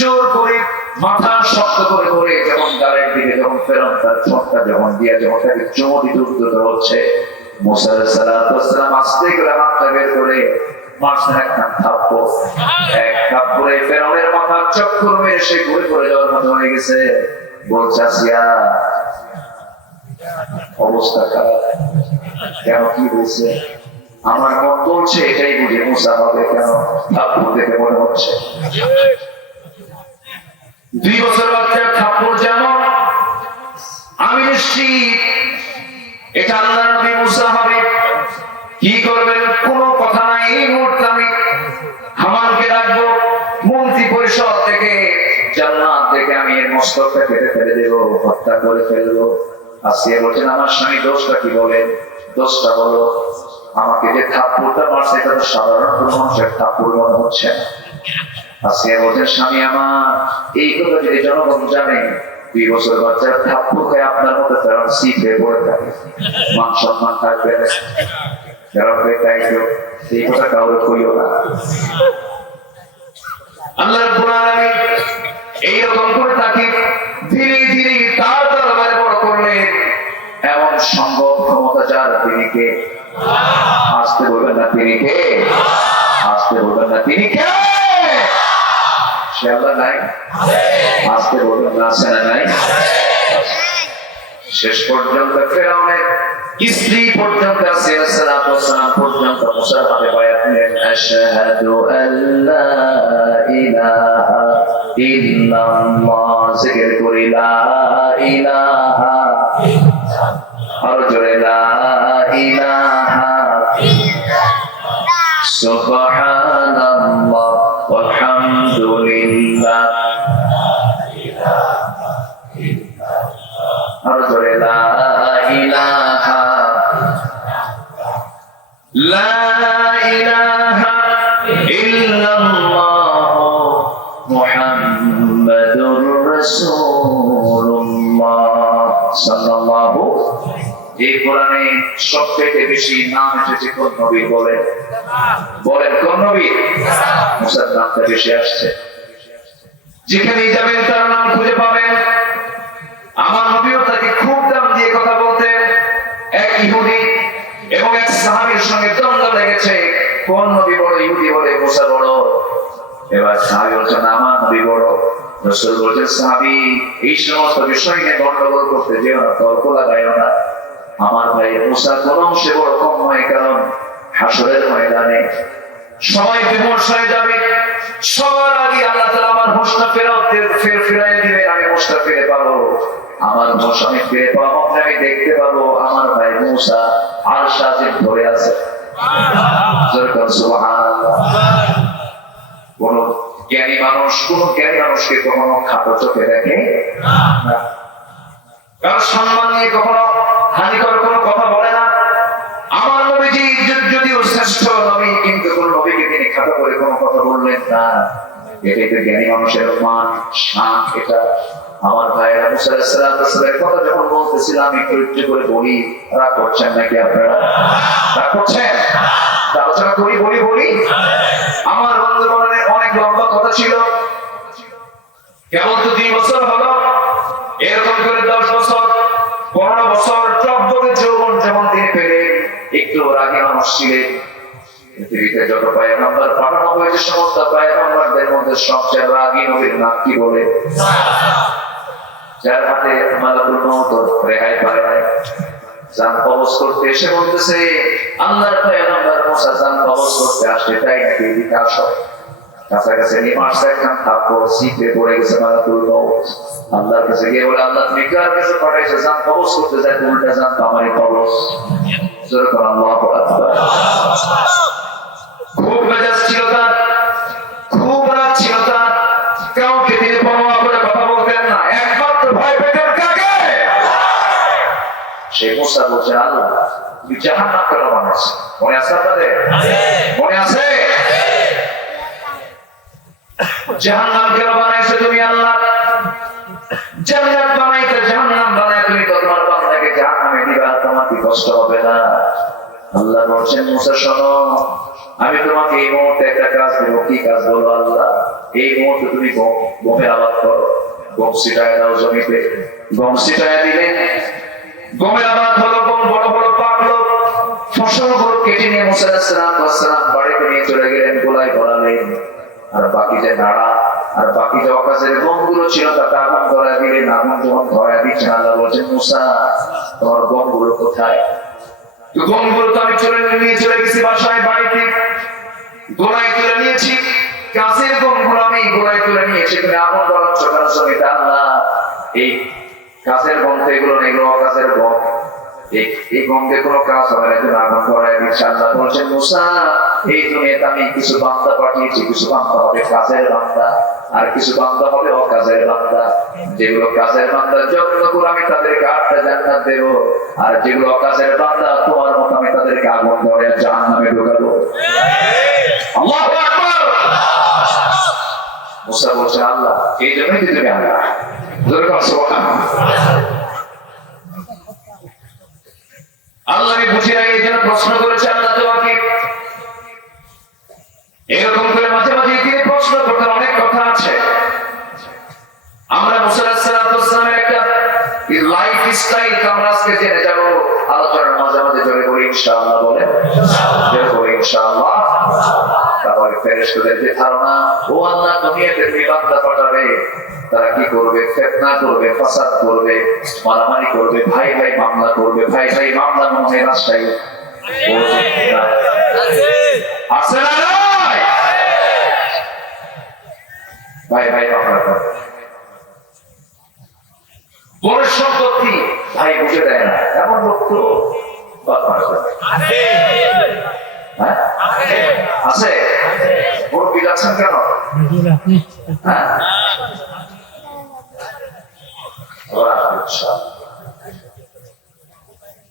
জোর করে মাথা শক্ত করে ধরে যখন গালের দিকে যখন ফেরান তার ঠোঁটটা যখন দিয়ে যখন তাকে চুমু দিতে উদ্যত হচ্ছে, মুসা আলাইহিস সালাম আস্তে করে হাতটা বের করে মারছেন একটা থাপ্পড়। এক থাপ্পড়ে ফেরাউনের মাথা চক্কর মেরে সে ঘুরে পড়ে যাওয়ার মতো হয়ে গেছে। বলছে আসিয়া অবস্থা খারাপ, কেন কি হয়েছে? আমার মন বলছে এটাই বুঝে মুসা হবে কেন, থাপ্পড় দেখে মনে হচ্ছে। 2 বছর বাচ্চার থাপ্পড় যেমন, আমি নিশ্চিত এটা আল্লাহর নবী মুসা হবে। কি করবেন কোনো কথা নাই। এই মুহূর্তে আমি হামানকে ডাকবো, মন্ত্রী পরিষদ থেকে জান্নাত থেকে আমি এর মস্তকটা কেটে ফেলে দেবো, হত্যা করে ফেলবো। আসিয়া বলছেন আমার স্বামী দোষটা কি বলেন? দোষটা বলো। আমাকে যে থাপ্পড়টা মারছে এটা তো সাধারণ কোনো মানুষের থাপ্পড় মনে হচ্ছে না। আসিয়া বলছেন স্বামী আমার এই কথা যদি জনগণ জানে 2 বছর বাচ্চার থাপ্পড় খেয়ে আপনার মতো ফেরান সিপে পড়ে থাকে, মান সম্মান থাকবে না। এই কথা কাউরে কইও না। আল্লাহ রাব্বুল আলামিন এইরকম করে তাকে ধীরে ধীরে তার দরবারে বড় করলেন। এমন সম্ভব ক্ষমতা যার, তিনি কে? আসতে বলবেন না তিনি কে? আসতে বলবেন না তিনি কে? সে আল্লাহ নাই? আসতে বলবেন না আছে না নাই? শেষ পর্যন্ত ফেরাউনের স্ত্রী পর্যন্ত সালাম পর্যন্ত মুসার হাতে বায়াত নিলেন, আশহাদু আল্লা ইলাহা ইল্লাল্লাহ, জিকির করি লা ইলাহা, আরো জোরে লা ইলাহা সুবহানাল্লাহ ওয়ালহামদুলিল্লাহ, আরো জোরে লা ইলাহা লা ইলাহা ইল্লাল্লাহ মুহাম্মাদুর রাসূলুল্লাহ সাল্লাল্লাহু। এই কোরআনে সবথেকে বেশি নাম এসেছে কোন নবী? বলেন কোন নবী? মুসার নামটা বেশি আসছে। যেখানে যাবেন তার নাম খুঁজে পাবেন। আমার নবীও তাকে খুব দাম দিয়ে কথা বলতেন। এক ইহুদি এবং এক সাহাবীর সঙ্গে দ্বন্দ্ব লেগেছে, কোন নবী বড়? ইহুদি বলে মুসা বড়। এবার সাহাবী বলছেন আমার নবী বড়। রাসূল বলছেন সাহাবী এই সমস্ত বিষয় নিয়ে গন্ডগোল করতে যেও না, তর্ক লাগাইও না। আমার ভাই মুসা কোন অংশে বড় কম নয়, কারণ হাসরের ময়দানে সবাই বিমর্ষ হয়ে যাবে। সবার আগে আল্লাহ তাআলা আমার হোশটা ফিরাই দিবেন, আমি হোশটা ফিরে পাবো। আমার হোশ আমি ফিরে পাবো, আমি দেখতে পাবো আমার ভাই মুসা আরশ আজিম ধরে আছে। সুবহানাল্লাহ। কোন জ্ঞানী মানুষকে কখনো খাটো চোখে দেখে না, কারণ সম্মান নিয়ে কখনো হানিকর কোনো কথা বলে না। আমার নবীজি যদিও শ্রেষ্ঠ নবী, কিন্তু কোন নবীকে তিনি খাটো করে কোনো কথা বললেন না। এটাই তো জ্ঞানী মানুষের মান শান। এটা আমার ভাইয়েরা মুসা আলাইহিস সালামের কথা যখন বলতেছিলাম একটু একটু করে বলি, রাগ করছেন নাকি আপনারা? রাগ করছেন? আলোচনা করি, বলি। আমার বন্ধু মনে অনেক লম্বা কথা ছিল, কেবল তো 2 বছর হলো। এরকম করে 10 বছর 15 বছর টকবকে যৌবন যেমন তিনি পেলেন, একটু আগে মানুষ ছিলেন। পৃথিবীতে যত পয়গম্বর পাঠানো হয়েছে সমস্ত পয়গম্বরদের মধ্যে সবচেয়ে রাগী নবীর নাম কি বলে? যার হাতে মালাকুল মউত রেহাই পায় নাই। জান কবজ করতে এসে বলতেছে আল্লাহর পয়গম্বর মুসা জান কবজ করতে আসে, তাই নাকি? বিকাশ হয় কাছাকাছি নিয়ে মারছে একখান থাপ্পড়, সিপে পড়ে গেছে মালাকুল মউত। আল্লাহর কাছে গিয়ে বলে আল্লাহ তুমি কার কাছে পাঠাইছো? জান কবজ করতে যায়, উল্টা জান তো আমারই কবজ। জোরে করে আল্লাহু আকবার। খুব মেজাজ ছিল তার, খুব রাগ ছিল তার। কাউকে তিনি পরোয়া করে কথা বলতেন না, একমাত্র ভয় পেতেন কাকে? সেই মুসা বলছে আল্লাহ তুমি জাহান্নাম কেন বানাইছো? মনে আছে আপনাদের? মনে আছে? জাহান্নাম কেন বানাইছো তুমি আল্লাহ? জান্নাত বানাইতে জাহান্নাম বানাই তুমি তো তোমার বান্দাকে জাহান্নামে দিবা, তোমার কি কষ্ট হবে না? আল্লাহ বলছেন মুসা শোনো, আমি তোমাকে এই মুহূর্তে একটা কাজ দেবো, কি কাজ বলো আল্লাহ? এই মুহূর্তে তুমি গমের আবাদ করো, গম ছিটায় দাও জমিতে। গম ছিটায় দিলেন, গমের আবাদ হলো, গম বড় বড় পাকলো। ফসলগুলো কেটে নিয়ে মুসা আলাইহিস সালাম বাড়িতে নিয়ে চলে গেলেন, গোলায় ভরালেন। আর বাকি যে নাড়া আর বাকি যে অকাজের গমগুলো ছিল তাতে আগুন ধরা দিলেন। আগুন যখন ধরা দিচ্ছেন, আল্লাহ বলছেন, মুসা তোমার গমগুলো কোথায়? তো গমগুলো তো আমি নিয়ে চলে গেছি বাসায়, বাড়িতে গোলায় তুলে নিয়েছি। কাছের গমগুলো আমি গোলায় তুলে নিয়েছি, তুমি আগুন ধরাচ্ছ কেন জমিতে? আল্লাহ, এই কাছের গম তো এগুলো নেই, এগুলো অকাজের গম, এই গম দিয়ে কোনো কাজ হবে না, তুমি আগুন ধরায় দিচ্ছি। আল্লাহ বলছেন, মুসা এই দুনিয়াতে আমি কিছু বান্দা পাঠিয়েছি, কিছু বান্দা হবে কাজের বান্দা, আর কিছু বান্দা হবে অকাজের বান্দা। যেগুলো কাজের বান্দা যত্ন করে আমি তাদেরকে 8টা জান্নাত দেব, আর যেগুলো অকাজের বান্দা তোমার মতো আমি তাদেরকে আগুন ধরে জাহান্নামে ঢোকাবো। আল্লাহু আকবার। মুসা বলছেন, আল্লাহ এই জন্যই তুমি আল্লাহ। আল্লাহ বুঝি না, এই জন্য প্রশ্ন করেছে আল্লাহ তোমাকে। এরকম করে মাঝে মাঝে তিনি প্রশ্ন করতে অনেক কথা আছে। আমরা মুসা আলাইহিস সালামের একটা লাইফ স্টাইল আমরা আজকে জেনে যাব। আলোচনার মাঝে মাঝে জোরে বলি ইনশাআল্লাহ, বলে জোরে বলি ইনশাআল্লাহ। তারপরে ফেরেশতাদের যে ধারণা, ও আল্লাহ দুনিয়াতে তুমি বান্দা পাঠাবে, তারা কি করবে? ফিতনা করবে, ফাসাদ করবে, মারামারি করবে, ভাই ভাই মামলা করবে। ভাই ভাই মামলা মনে রাস্তায় আছে না? ভাই ভাই মামলা করবে, বড় সম্পত্তি ভাই বুঝে দেয় না, এমন লোক তো আছে। মুরব্বী যাচ্ছেন কেন?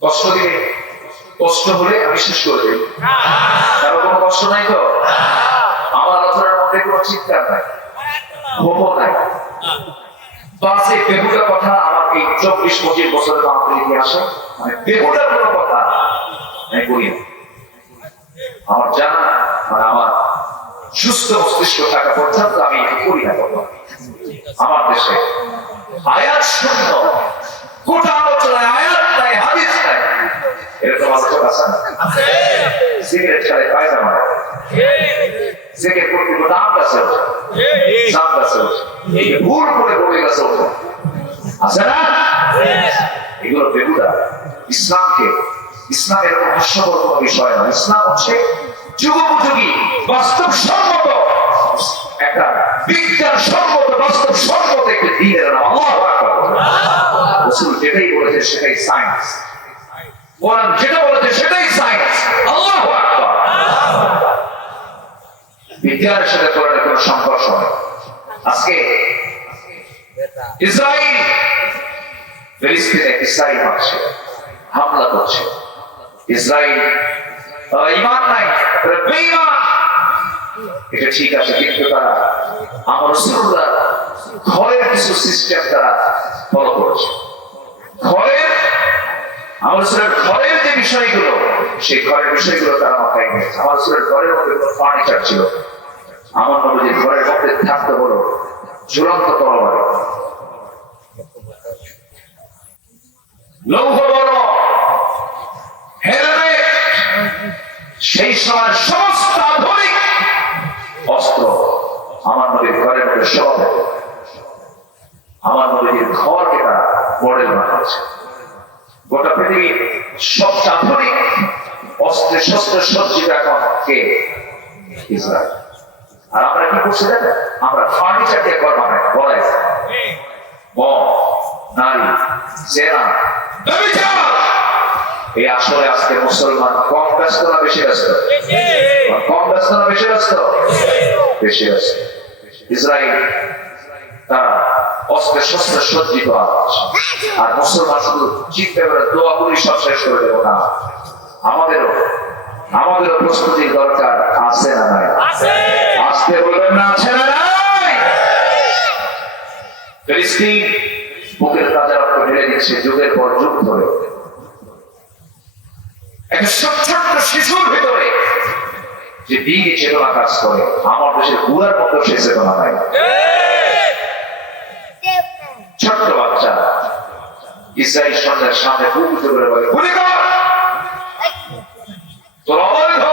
কষ্ট দিলে, কষ্ট হলে আমি শেষ করে দিই। কারো কোনো কষ্ট নাই তো? আমার আলোচনার মধ্যে কোনো চিৎকার নাই, ক্ষোভ নাই, বাসে বেহুদা কথা। আমার এই 24-25 বছরের আমাদের ইতিহাসে মানে বেহুদা কোনো কথা আমি বলি না। আমার জানা মানে আমার সুস্থ মস্তিষ্ক থাকা পর্যন্ত আমি করি না কথা। আমার দেশে আয়াত শূন্য, গোটা আলোচনায় আয়াত নাই, হাদিস নাই, এরকম আলোচনা আছে। সিগারেট ছাড়ে পায়জামা, সিগারেট করতে দাম গাছে, দাম গাছে ভুল করে বলে গেছে আছে না? এগুলো বেহুদা। ইসলামকে, ইসলাম এরকম হাস্যকর কোনো বিষয় না। ইসলাম হচ্ছে যুগোপযোগী, বাস্তবসম্মত, একটা বিজ্ঞানসম্মত, বাস্তবসম্মত একটি দ্বীনের নাম। আল্লাহু আকবার। রাসূল যেটাই বলেছে সেটাই সায়েন্স, কোরআন যেটা বলেছে সেটাই সায়েন্স। আল্লাহু আকবার। বিজ্ঞানের সাথে কোরআনের কোনো সংঘর্ষ নেই। আজকে ইসরায়েল ফিলিস্তিনে ইসরায়েল মারছে, হামলা করছে। ইসরায়েল ঈমান নাই, বেঈমান, এটা ঠিক আছে, কিন্তু তারা আমার রাসূলুল্লাহ ঘরের কিছু সিস্টেম তারা ফলো করেছে। ঘরের, আমার রাসূলের ঘরের যে বিষয়গুলো, সেই ঘরের বিষয়গুলো তারা মাথায় নিয়েছে। আমার রাসূলের ঘরের মধ্যে কোনো ফার্নিচার ছিল, আমার নবীর ঘরের মধ্যে থাকতে হলো ঝুলন্ত তরবারি, লৌহ বড় হেলমেট, সেই সময় সমস্ত আধুনিক অস্ত্র আমার নবীর ঘরের মধ্যে সব। আমার নবীর ঘরকে তারা মডেল বানাচ্ছে। গোটা পৃথিবীর সবচেয়ে আধুনিক অস্ত্রে শস্ত্রে সজ্জিত এখন কে? ইসরায়েল। আর আমরা কি করছি জানেন? আমরা ফার্নিচার দিয়ে ঘর বানাই, বলাই বম, নারী, জেনা, ব্যভিচার। এই আসলে আজকে মুসলমান কম ব্যস্ত না বেশি ব্যস্ত? কম ব্যস্ত না বেশি ব্যস্ত? বেশি ব্যস্ত। ইসরায়েল তারা অস্ত্রে শস্ত্রে সজ্জিত আছে, আর মুসলমান শুধু চিন্তা করে দোয়া করি সব শেষ করে দেবো না। আমাদেরও প্রস্তুতির দরকার আছে না নাই? আসতে বলবেন না, আছে না নাই? ফিলিস্তিন বুকের তাজা রক্ত ঢেলে দিচ্ছে যুগের পর যুগ ধরে। একটা ছোট্ট শিশুর ভিতরে যে দিনই চেতনা কাজ করে, আমার দেশের বুড়ার মতো সে চেতনা নাই। ছোট্ট বাচ্চা ইসরায়েল সন্ধ্যার সামনে বুক উঁচু করে বলে, গুলি কর, তোর অবৈধ,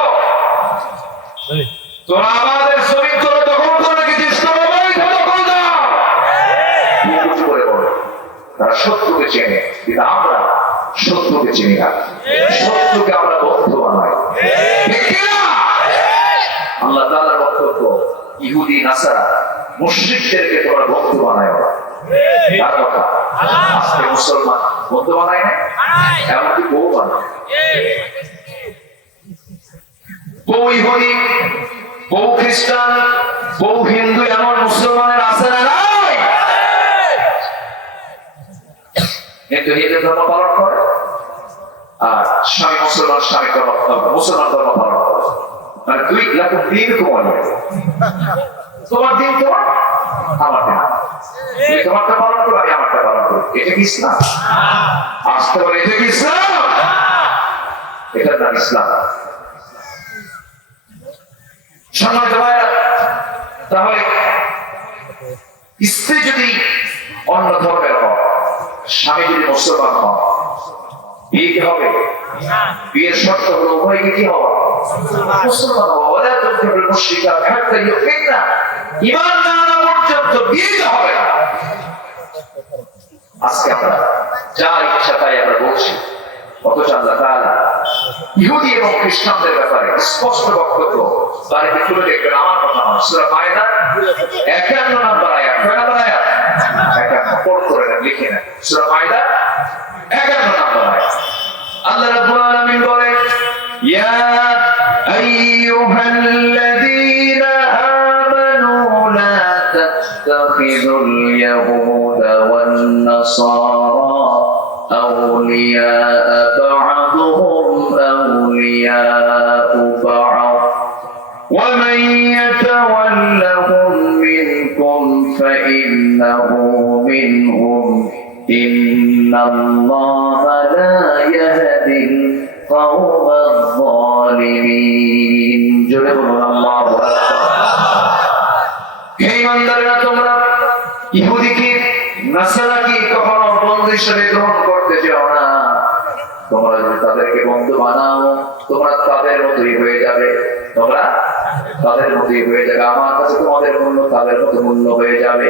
তোরা আমাদের জমি তোরা দখল করে রেখেছিস, তোর অবৈধ দখলদার। বুক উঁচু করে বলে, তারা শত্রুকে চেনে, কিন্তু আমরা শত্রুকে চিনি না, শত্রুকে আমরা বন্ধু বানাই। আল্লাহ তাআলার বক্তব্য, ইহুদি নাসারা মুশরিকদেরকে তোমরা বন্ধু বানায়। তার কথা আজকে মুসলমান বন্ধু বানায় না, এমনকি বউ বানায়। বউ ইহুদি, বউ খ্রিস্টান, বউ হিন্দু, এমন মুসলমানের আছে না নাই? কিন্তু হিন্দু ধর্ম পালন করে আর স্বামী মুসলমান, স্বামী ধর্ম মুসলমান ধর্ম পালন করে। মানে দুই রকম দিন তোমার, তোমার দিন তোমার, আমার দিন আমার। তুমি তোমারটা পালন করো, আমি আমারটা পালন করি। এটা কি ইসলাম? আসতে বলে এটা কি ইসলাম? এটার নাম ইসলাম। সম্মানিত ভাইরা, তাহলে স্ত্রী যদি অন্য ধর্মের হয়, স্বামী যদি মুসলমান হয়, বিয়ে কি হবে? বিয়ের শর্ত হলো উভয়কে কি হওয়া? মুসলমান হওয়া। ওরা তো মুশরিকা একটা ইউকিন না, ঈমান না আনা পর্যন্ত বিয়ে হবে না। আজকে আমরা যা ইচ্ছা তাই আমরা বলছি, অথচ আল্লাহ তাআলা ইহুদি এবং খ্রিস্টানদের ব্যাপারে স্পষ্ট বক্তব্য বাড়িতে তুলে দেখবেন। আমার কথা নয়, সূরা মায়দা 51 নম্বর আয়াত, কয় নম্বর আয়াত? 51 পড় করে লিখে নেন, সূরা মায়দা 51 নম্বর আয়াত। আল্লাহ রাব্বুল আলামিন বলেন, ইয়া আইয়ুহাল্লাযীনা আমানু লা তাত্তাখিযুল ইয়াহুদা ওয়ান নাসারা আউলিয়া বা'দুহুম আউলিয়া বা'দ ওয়া মান ইয়াতাওয়াল্লাহুম মিনকুম ফাইন্নাহু মিনহুম ইন্নাল্লাহা লা ইয়াহদিল কওমাল যালিমিন। জোরে বলুন আল্লাহু আকবার। হে ইমানদাররা, তোমরা ইহুদি কি নাসারা কি কখনো বন্ধু হিসেবে গ্রহণ করতে চাও না। তোমরা যদি তাদেরকে বন্ধু বানাও, তোমরা তাদের মতোই হয়ে যাবে, তোমরা তাদের মতোই হয়ে যাবে। আমার কাছে তোমাদের মূল্য তাদের মতো মূল্য হয়ে যাবে।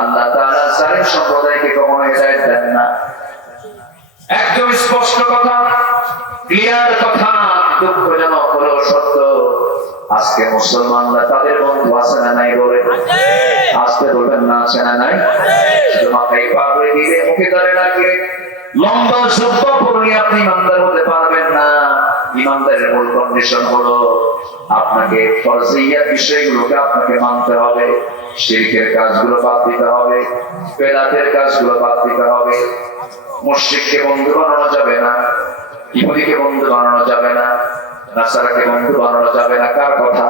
আল্লাহ তাআলা জালিম সম্প্রদায়কে কখনো হেদায়েত দেন না। একদম স্পষ্ট কথা, ক্লিয়ার কথা, দুঃখজনক হলেও সত্য। আজকে মুসলমানরা তাদের বন্ধু আছে না নাই বলে? আসতে বলবেন না, আছে না নাই? শুধু মাথায় পাগড়ি দিলে, মুখে দাঁড়ে রাখলে, লম্বা জুব্বা পরলে আপনি ইমানদার হতে পারবেন না। ইমানদারের মূল কন্ডিশন হলো আপনাকে ফরজিয়াত বিষয়গুলোকে আপনাকে মানতে হবে, শিরকের কাজগুলো বাদ দিতে হবে, বেদাতের কাজগুলো বাদ দিতে হবে। মুশরিককে বন্ধু বানানো যাবে না, ইহুদিকে বন্ধু বানানো যাবে না, নাসারাকে বন্ধু বানানো যাবে না। কার কথা?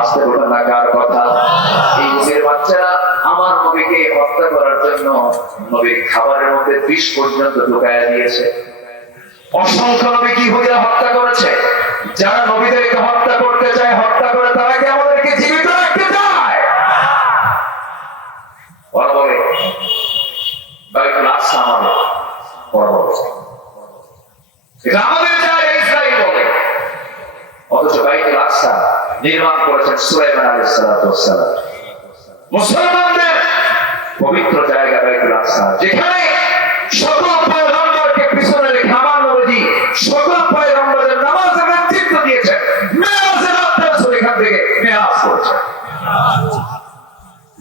আসতে বলবেন না, কার কথা? এই যুগের বাচ্চারা আমার নবীকে হত্যা করার জন্য নবীর খাবারের মধ্যে বিষ পর্যন্ত ঢুকাইয়া দিয়েছে। অসংখ্য নবী কি হইয়া হত্যা করেছে। যারা নবীদেরকে হত্যা করতে চায়, হত্যা করে, তারা কি আমাদেরকে জীবিত রাখতে চায়? ওরা বলে বাইতুল আকসা আমাদের, এটা আমাদের চায়, ইসরাইল বলে। অথচ বাইতুল আকসা নির্মাণ করেছেন সুলাইমান আলাইহিস সালাতু ওয়াস সালাম। মুসলমানদের পবিত্র জায়গা বাইতুল আকসা, যেখানে সকল পয়গম্বরকে পিছনে রেখে আমার নবী সকল পয়গম্বরদের নামাজের নেতৃত্ব দিয়েছেন। মেরাজের রাতে রাসূল এখান থেকে মেরাজ করেছেন,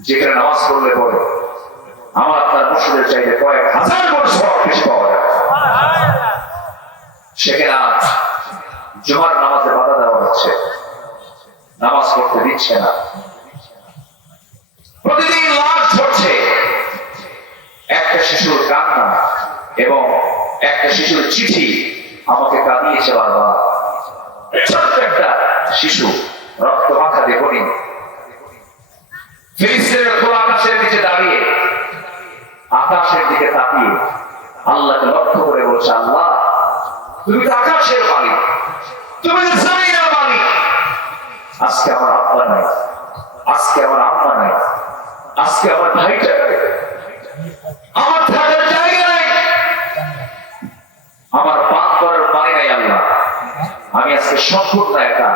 যেখানে নামাজ পড়লে পরে আমার আপনার মসজিদের চাইতে কয়েক হাজার গুণ সওয়াব বেশি পাওয়া যায়। সেখানে আজ জুমার নামাজে বাধা দেওয়া হচ্ছে, নামাজ পড়তে দিচ্ছে না। প্রতিদিন লাশ ঝরছে, একটা শিশুর কান্না এবং একটা শিশুর চিঠি আমাকে কাঁদিয়েছে বারবার। ছোট্ট একটা শিশু, রক্ত মাখা দেবনি, ফিলিস্তিনের খোলা আকাশের নিচে দাঁড়িয়ে আকাশের দিকে তাকিয়ে আল্লাহকে লক্ষ্য করে বলছে, আল্লাহ তুমি তো আকাশের মালিক, তুমি তো জমিনের মালিক, আজকে আমার আব্বা নাই, আজকে আমার আম্মা নাই, আজকে আমার ভাইটা নাই, আমার থাকার জায়গা নাই, আমার পান করার পানি নাই। আল্লাহ, আমি আজকে সম্পূর্ণ একা,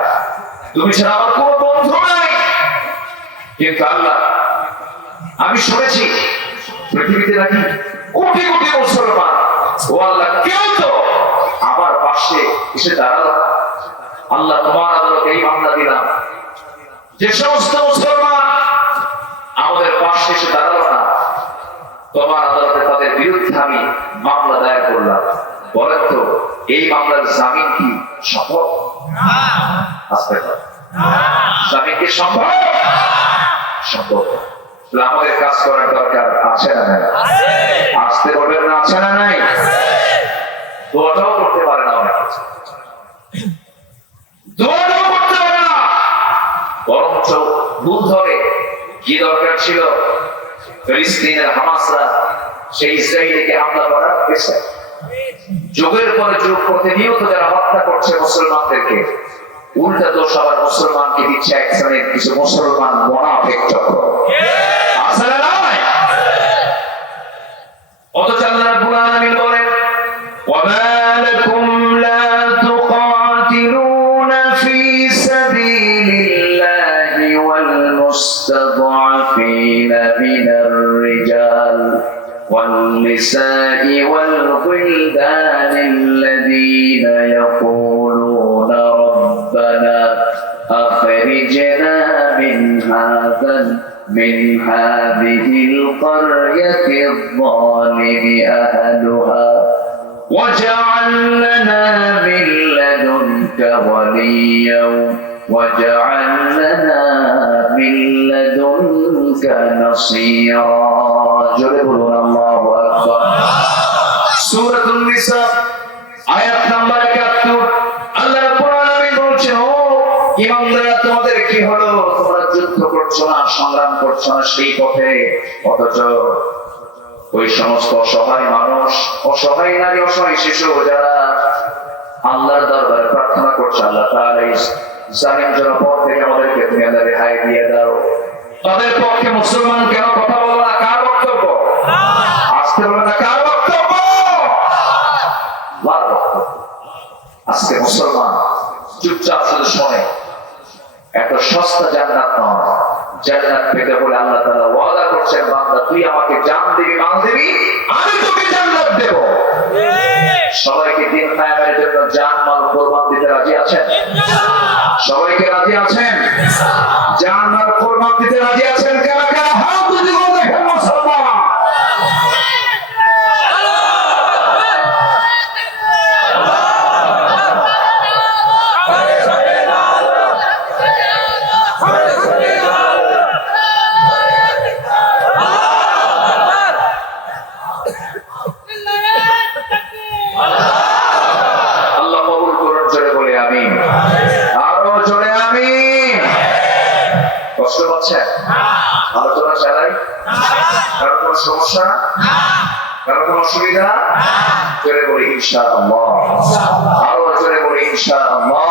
তুমি ছাড়া আমার কোনো বন্ধু নাই। কিন্তু আল্লাহ, আমি শুনেছি পৃথিবীতে নাকি কোটি কোটি মুসলমান, ও আল্লাহ, কেউ তো আমার পাশে এসে দাঁড়ালো না। আল্লাহ, তোমার আদালতে এই মামলা দিলাম, যে সমস্ত মুসলমান আমাদের পাশে এসে দাঁড়ালো না, তোমার আদালতে তাদের বিরুদ্ধে আমি মামলা দায়ের করলাম। বলেন তো, এই মামলার জামিন কি সম্ভব? জামিন কি সম্ভব? সম্ভব। আমাদের কাজ করার দরকার আছে না নাই? আসতে বলবেন না, আছে না নাই? দোয়াটাও করতে পারে না অনেক কিছু, দোয়াটাও করতে পারে না, বরঞ্চ ভুল ধরে। কি দরকার ছিল ফিলিস্তিনের হামাসরা সেই ইসরায়েলকে হামলা করার পেশা, যুগের পরে যুগ প্রতিনিয়ত যারা হত্যা করছে মুসলমানদেরকে, উল্টা দোষ আবার মুসলমানকে দিচ্ছে এক শ্রেণীর কিছু মুসলমান মুনাফিক চক্র। আসলে নয়। অথচ আল্লাহ রাব্বুল আলামিন বলেন, ওয়ামা লাকুম লা তুকাতিলুনা ফি সাবিলিল্লাহি ওয়াল মুস্তাদআফিনা মিনার রিজাল ওয়াল নিসাই ওয়াল গিলদানিল্লাযীনা ইয়াকুলুনা রাব্বানা আখরিজনা من هذه القرية الظالم أهلها واجعل لنا من لدنك وليا واجعل لنا من لدنك نصيرا. جربنا الله أكبر. سورة النساء آيات نمبر 71. আল্লাহ রাব্বুল আলামিন বলছেন, ও ইমানদাররা, তোমাদের কি হলো? তোমরা যুদ্ধ করছো না, সংগ্রাম করছো না সেই পথে, অথচ ওই সমস্ত অসহায় মানুষ, অসহায় নারী, অসহায় শিশু যারা আল্লাহর দরবারে প্রার্থনা করছে, আল্লাহ তাআলা জালিম জনপদ থেকে আমাদেরকে তুমি আল্লাহ রেহাই দিয়ে দাও। তাদের পক্ষে মুসলমান কেন কথা বলো না? কার বক্তব্য? আসতে বলো না, কার বক্তব্য? আল্লাহর বক্তব্য। আজকে মুসলমান চুপচাপ শুধু শোনে। এত সস্তা জান্নাত নয়। জান্নাত পেতে বলে আল্লাহ তাআলা ওয়াদা করছেন, বান্দা তুই আমাকে জান দিবি, মাল দিবি, আমি তোকে জান্নাত দেব। সবাইকে দিন কায়েমের জন্য জান মাল কুরবান দিতে রাজি আছেন? সবাইকে রাজি আছেন? জান মাল কুরবান দিতে রাজি আছেন? কারা কারা হাত তুলে দেখেন মুসলমান? আলোচনা চালাই? কারো কোনো সমস্যা? কারো কোনো অসুবিধা? জোরে বলি ইনশাআল্লাহ। আরো জোরে বলি ইনশাআল্লাহ।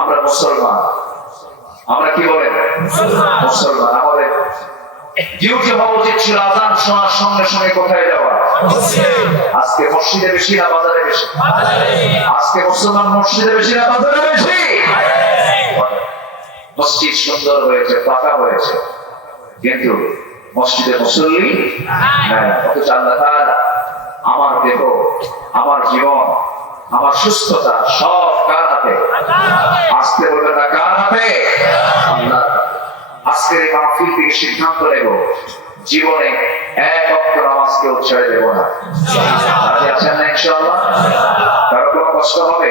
আমরা মুসলমান, আমরা কি বলেন? মুসলমান। আমাদের ডিউটি হওয়া উচিত ছিল আযান শোনার সঙ্গে সঙ্গে কোথায় যাওয়া? আজকে মসজিদে বেশি না বাজারে বেশি? আজকে মুসলমান মসজিদে বেশি না বাজারে বেশি? মসজিদ সুন্দর হয়েছে, পাকা হয়েছে, কিন্তু মসজিদে মুসল্লি নাই। অথচ আল্লাহ তাআলা আমার দেহ, আমার জীবন, আমার সুস্থতা সব কার হাতে? আজকে বলবেন না, কার হাতে? আল্লাহ। আজকের এই মাহফিল থেকে সিদ্ধান্ত নেব, জীবনে এক ওয়াক্ত নামাজকেও ছেড়ে দেব না। রাজি আছেন না ইনশাআল্লাহ? কারো কোনো কষ্ট হবে?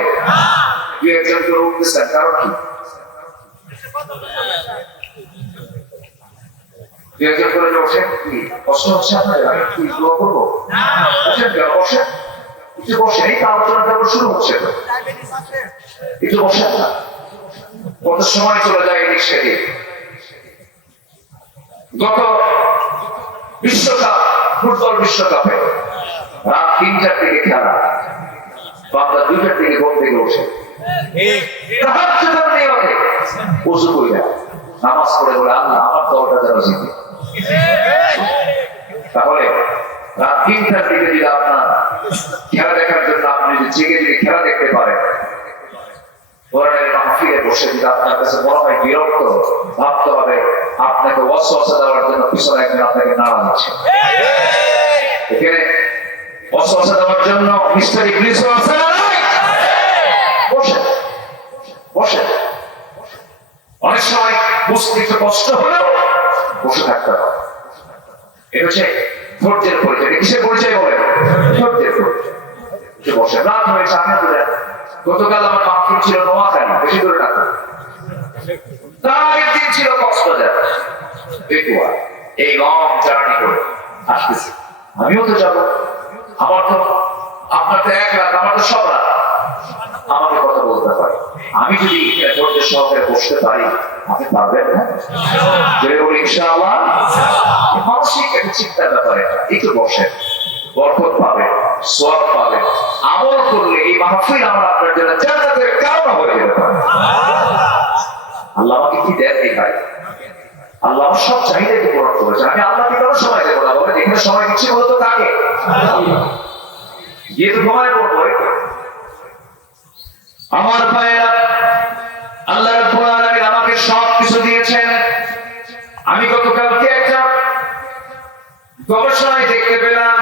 দুই একজন করে উঠতেছেন, কারণ কি? কষ্ট হচ্ছে আপনাদের? আমি কি দোয়া করবো? বসেন, একটু বসেন, এই আলোচনাটা শুরু হচ্ছে, একটু বসেন না। কত সময় চলে যায় এদিক সেদিক। গত বিশ্বকাপ, ফুটবল বিশ্বকাপে রাত ৩টার দিকে খেলা, বাংলা ২টার দিকে ঘুম থেকে উঠে ফজিলতে ওযু কইরা নামাজ পড়ে বলে আল্লাহ আমার দলটা যেন জিতে। তাহলে রাত ৩টার দিকে যদি আপনার খেলা দেখার জন্য আপনি যদি জেগে যদি খেলা দেখতে পারেন, কোরআনের মাহফিলে বসে যদি আপনার কাছে মনে হয় বিরক্ত, ভাবতে হবে আপনাকে ওয়াসওয়াসা দেওয়ার জন্য পিছনে একজন আপনাকে নাড়া দিচ্ছে। এখানে ওয়াসওয়াসা দেওয়ার জন্য মিস্টার ইবলিস আছে না নাই? বসে বসে অনেক সময় বুঝতে একটু কষ্ট হলেও বসে থাকতে হবে। এটা হচ্ছে ধৈর্যের পরিচয়। কিসের পরিচয় বলে? ধৈর্যের পরিচয়। বসে রাত হয়েছে, আমি গতকাল আমার মাহফিল ছিল নোয়াখালী, বেশি দূরে না, তার আগের দিন ছিল কক্সবাজার, পেকুয়া। এই লং জার্নি করে আসতেছি, আমিও তো যাবো। আমার তো আপনার তো 1 রাত, আমার তো সব রাত। আমাকে কথা বলতে পারে, আমি যদি ধৈর্যের সহকারে বসতে পারি, আপনি পারবেন না? যদি বলি ইনশাআল্লাহ, মানসিক একটা চিন্তার ব্যাপারে একটু বসেন, বরকত পাবেন, সওয়াব পাবেন। আমল করলে এই মাহফিল আমার আপনার জন্য জান্নাতের কারণ হয়ে যেতে পারে। আল্লাহ আমাকে কি দেন এই ভাই? আল্লাহ আমার সব চাহিদাকে পূরণ করেছে। আমি আল্লাহকে কেন সময় দেবো না? বলে এখানে সময় দিচ্ছি বলতো তাকে গিয়ে তো ঘুমায় পড়বো। আমার ভাইয়েরা, আল্লাহ রাব্বুল আলামিন আমাকে সব কিছু দিয়েছেন। আমি গতকালকে একটা গবেষণায় দেখতে পেলাম,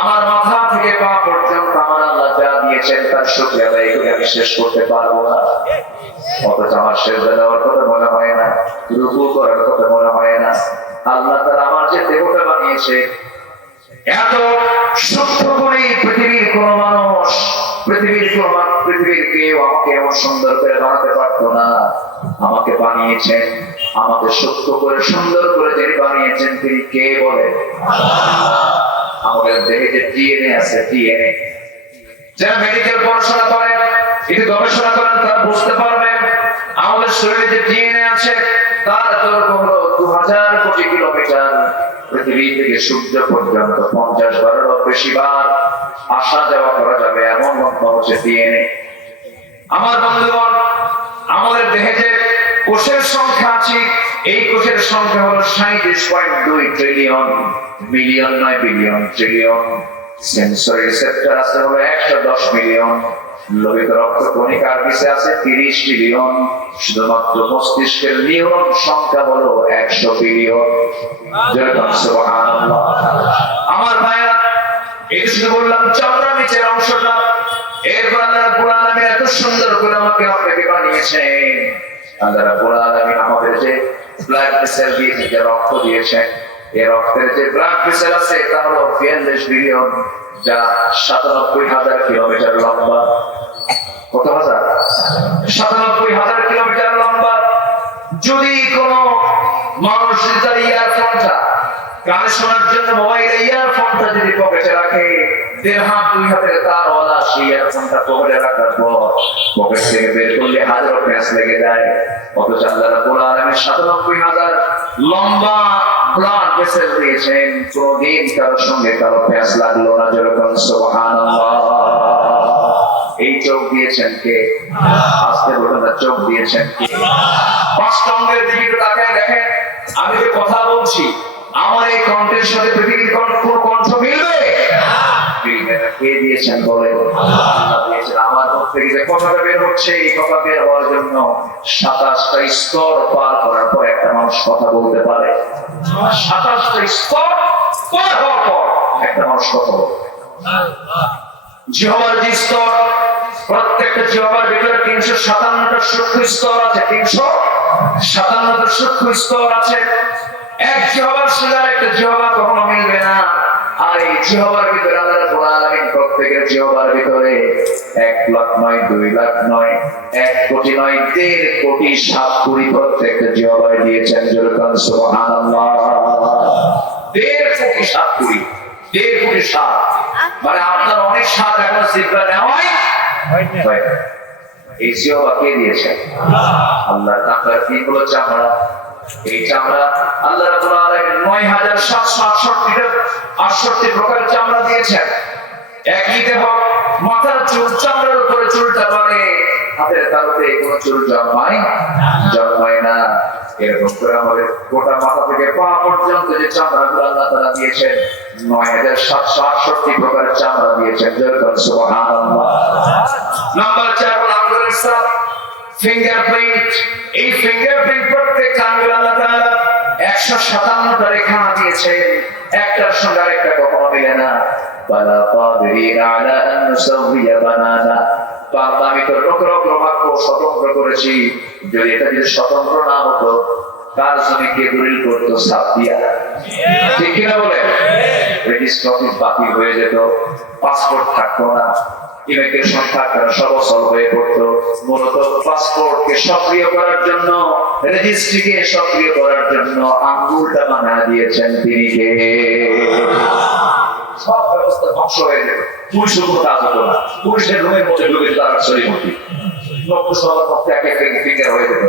আমার মাথা থেকে পা পর্যন্ত আমার আল্লাহ যা দিয়েছেন তার শুকরিয়া আদায় করে আমি শেষ করতে পারবো না। অথচ আমার সেজদা দেওয়ার কথা মনে হয় না, রুকু করার কথা মনে হয় না। আল্লাহ তাআলা আমার যে দেহটা বানিয়েছে, এত সূক্ষ্ম করে পৃথিবীর কোন মানুষ, পৃথিবীর কেউ আমাকে এমন সুন্দর করে বানাতে পারতো না। আমাকে বানিয়েছেন, আমাকে সূক্ষ্ম করে সুন্দর করে যিনি বানিয়েছেন তিনি কে বলে? আমাদের দেহে যে ডিএনএ আছে, ডিএনএ, যারা মেডিকেল পড়াশোনা করেন, একটু গবেষণা করেন, তারা বুঝতে পারবেন আমাদের শরীরে যে ডিএনএ আছে তার দৈর্ঘ্য হলো 2000 কোটি কিলোমিটার। পৃথিবী থেকে সূর্য পর্যন্ত 50 বারেরও বেশি বার আসা যাওয়া করা যাবে এমন হচ্ছে ডিএনএ। আমার বন্ধুগণ, আমাদের দেহে যে কোষের সংখ্যা আছে, এই কোষের সংখ্যা হলো 37.2 ট্রিলিয়ন, মিলিয়ন নয়, বিলিয়ন, ট্রিলিয়ন। সেন্সরি রিসেপ্টর আছে হলো 110 মিলিয়ন, লোহিত রক্ত কণিকার পিছে আছে 30 ট্রিলিয়ন, শুধুমাত্র মস্তিষ্কের নিউরন সংখ্যা হলো 100 বিলিয়ন। সুবহানাল্লাহ। আমার ভাইরা, এই শুধু বললাম চামড়ার নিচের অংশটা। এরপর আল্লাহ রাব্বুল আলামিন এত সুন্দর করে আমাকে আপনাকে বানিয়েছেন। আল্লাহ রাব্বুল আলামিন আমাদের যে ব্লাড ভেসেল দিয়েছেন, যে রক্ত দিয়েছেন, এই রক্তের যে ব্লাড ভেসেল আছে তা হলো 42 বিলিয়ন, যা 97,000 কিলোমিটার লম্বা। কত হাজার? 97,000 কিলোমিটার লম্বা। যদি কোন মানুষ তার ইয়ারফোনটা গান শোনার জন্য মোবাইলে ইয়ারফোনটা যদি পকেটে রাখে, 1.5 হাত 2 হাতের তারওয়ালা সেই ইয়ারফোনটা পকেটে রাখার পর পকেট থেকে বের করলে হাজারো প্যাঁচ লেগে যায়। অথচ আল্লাহ রাব্বুল আলামিন 97,000 লম্বা ব্লাড ভেসেল দিয়েছেন, কোনদিন কারোর সঙ্গে কারো প্যাঁচ লাগলো না। যেরকম সুবহানাল্লাহ। এই চোখ দিয়েছেন কে? আজকে বলুন, চোখ দিয়েছেন কে? 5টা অঙ্গের দিকে তাকায় দেখেন, আমি যে কথা বলছি আমার এই কণ্ঠের সাথে পৃথিবীর কোন কণ্ঠ মিলবে? মিলবে না। কে দিয়েছেন বলে? আল্লাহ দিয়েছেন। আমার মুখ থেকে যে কথাটা বের হচ্ছে, এই কথা বের হওয়ার জন্য 27টা স্তর পার করার পর একটা মানুষ কথা বলতে পারে। 27টা স্তর পার হওয়ার পর একটা মানুষ কথা বলতে পারে। জিহ্বার যে স্তর, প্রত্যেকটা জিহ্বার ভিতরে 357টা সূক্ষ্ম স্তর আছে। 357টা সূক্ষ্ম স্তর আছে। এক জিহ্বার সাথে আরেকটা জিহ্বা কখনো মিলবে না। আর এই জিহ্বার ভিতরে আল্লাহ রাব্বুল আলামিন প্রত্যেকের জিহ্বার ভিতরে 1 লাখ নয়, 2 লাখ নয়, 1 কোটি নয়, 1.5 কোটি সাপ কুড়ি প্রত্যেকটা জিহ্বায় দিয়েছেন। যেরকম সুবহানাল্লাহ। 1.5 কোটি সাপ কুড়ি, 1.5 কোটি সাপ, মানে আপনার অনেক সাপ এখন জিহ্বা নেওয়াই হয়। এই জিহ্বা কে দিয়েছেন? আল্লাহ। তার কি হলো? চামড়া। এই চামড়া আল্লাহ রাব্বুল আলামিন ৯,৭৬৮ প্রকার চামড়া দিয়েছেন। একই দেহ, মাথার চুল, চামড়ার উপরে চুলটা বাড়ে হাতের তালুতে কোনো চুল জন্মায় না। এরকম করে আমাদের গোটা মাথা থেকে পা পর্যন্ত যে চামড়াগুলো আল্লাহ তাআলা দিয়েছেন ৯৭৬৮ প্রকারের চামড়া দিয়েছেন। সুবহানাল্লাহ। নাম্বার 4 হলো আঙ্গুলের ছাপ, ফিঙ্গারপ্রিন্ট। এই ফিঙ্গারপ্রিন্ট প্রত্যেক আঙ্গুলে আল্লাহ তাআলা ১৫৭টা রেখা দিয়েছেন, একটার সঙ্গে আরেকটা কখনো মিলে না। বালা কাদিরিনা আলা আন নুসাউইয়া বানানা। বান্দা আমি তো রকরক বাক্য স্বতন্ত্র করেছি, যদি এটা যদি স্বতন্ত্র না হতো কার জন্য কে দলিল করতো ছাপ দিয়া? ঠিক কিনা বলেন? রেজিস্ট্রি অফিস বাতিল হয়ে যেত, পাসপোর্ট থাকতো না, ইমিগ্রেশন থাকতো না, সব অচল হয়ে পড়তো। মূলত পাসপোর্টকে সক্রিয় করার জন্য, রেজিস্ট্রিকে সক্রিয় করার জন্য আঙ্গুলটা বানিয়ে দিয়েছেন তিনি কে? সব ব্যবস্থা ধ্বংস হয়ে যাবে, পুলিশের কোনো কাজ হতো না। পুলিশের রুমের মধ্যে ঢুকে তারা শরীফতি লক্ষ্য সবার পক্ষে এক এক ফিঙ্গার হয়ে যেত।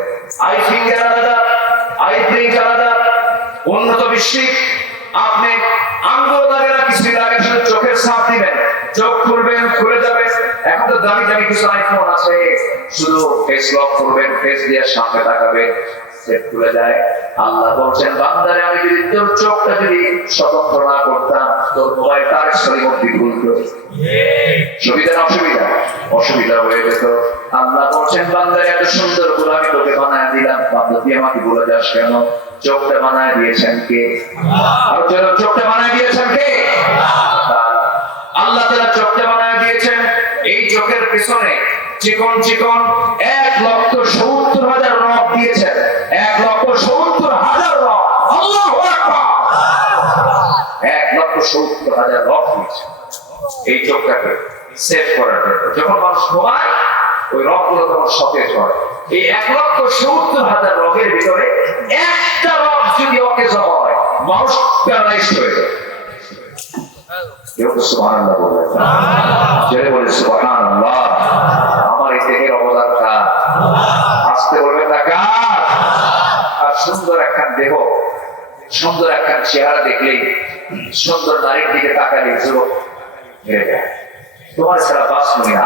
আই ফিঙ্গার আলাদা, আই প্রিন্ট আলাদা। উন্নত বিশ্বে আপনি আঙ্গুল লাগে না, কিছু লাগে, শুধু চোখের ছাপ দিবেন, চোখ খুলবেন, খুলে যাবে। এখন তো দামি দামি কিছু আইফোন আছে, শুধু ফেস লক করবেন, ফেস দিয়ে সামনে তাকাবেন, সেট খুলে যায়। আল্লাহ বলছেন বান্দারে আমি যদি তোর চোখটা যদি স্বতন্ত্র না করতাম, তোর মোবাইল তার শরীরমধ্যে খুলতো। সুবিধা না অসুবিধা? অসুবিধা হয়ে যেত। আল্লাহ বলছেন বান্দারে এত সুন্দর করে আমি তোকে বানায় দিলাম, বান্দা তুই আমাকে বলে যাস কেন? চোখটা বানায় দিয়েছেন কে? আর চোখটা বানায় দিয়েছেন কে? আল্লাহ তাআলা চোখটা বানায় দিয়েছেন। এই চোখের পিছনে চিকন চিকন ১,৭০,০০০ রক দিয়েছেন। ১,৭০,০০০ রক। আল্লাহু আকবার। ১,৭০,০০০ রক দিয়েছেন এই চোখটাকে সেভ করার জন্য। যখন মানুষ ঘুমায় ওই রকগুলো তখন সতেজ হয়। এই ১,৭০,০০০ রকের ভিতরে একটা রক যদি অকেজ হয়, মানুষ প্যারালাইজড হয়ে যায়। কেউ তো সুবহানাল্লাহ বলবেন না? জোরে বলে সুবহানাল্লাহ। আমার এই দেহের অবদান কার? আসতে বলবেন না কার? আর সুন্দর একখান দেহ, সুন্দর একখান চেহারা দেখলেই, সুন্দর নারীর দিকে তাকালে যুবক হেরে যায়। তোমার ছাড়া বাঁচবো না।